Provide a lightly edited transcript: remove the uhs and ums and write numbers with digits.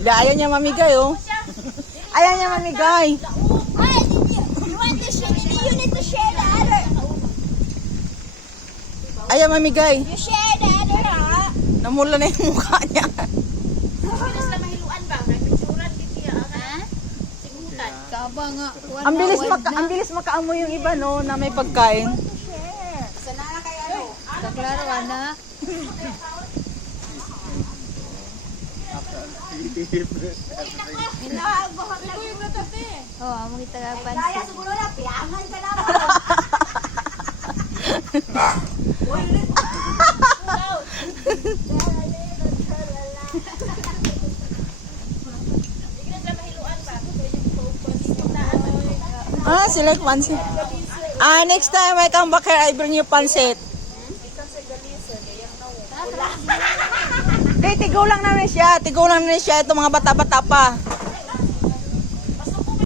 Ayaw niya mamigay, oh. Ayaw niya mamigay. Hey, you want to share? You need to share the other. Ayaw mamigay. You share the other, ha? Namula na yung mukha niya. Pinas na mahiluan ba? May picturan dito ya, ha? Sigutan. Kaba nga. Ang bilis makaamoy yung iba, no, na may pagkain. Sana na kay ano? Kaklaro, anak. Oh, amo kita kapan. Kaya siguro na, piyangan ka na. Select pansit. Next time I come back here, I bring you pansit. Tigaw lang namin siya. Tigaw lang namin siya. Itong mga bata-bata pa.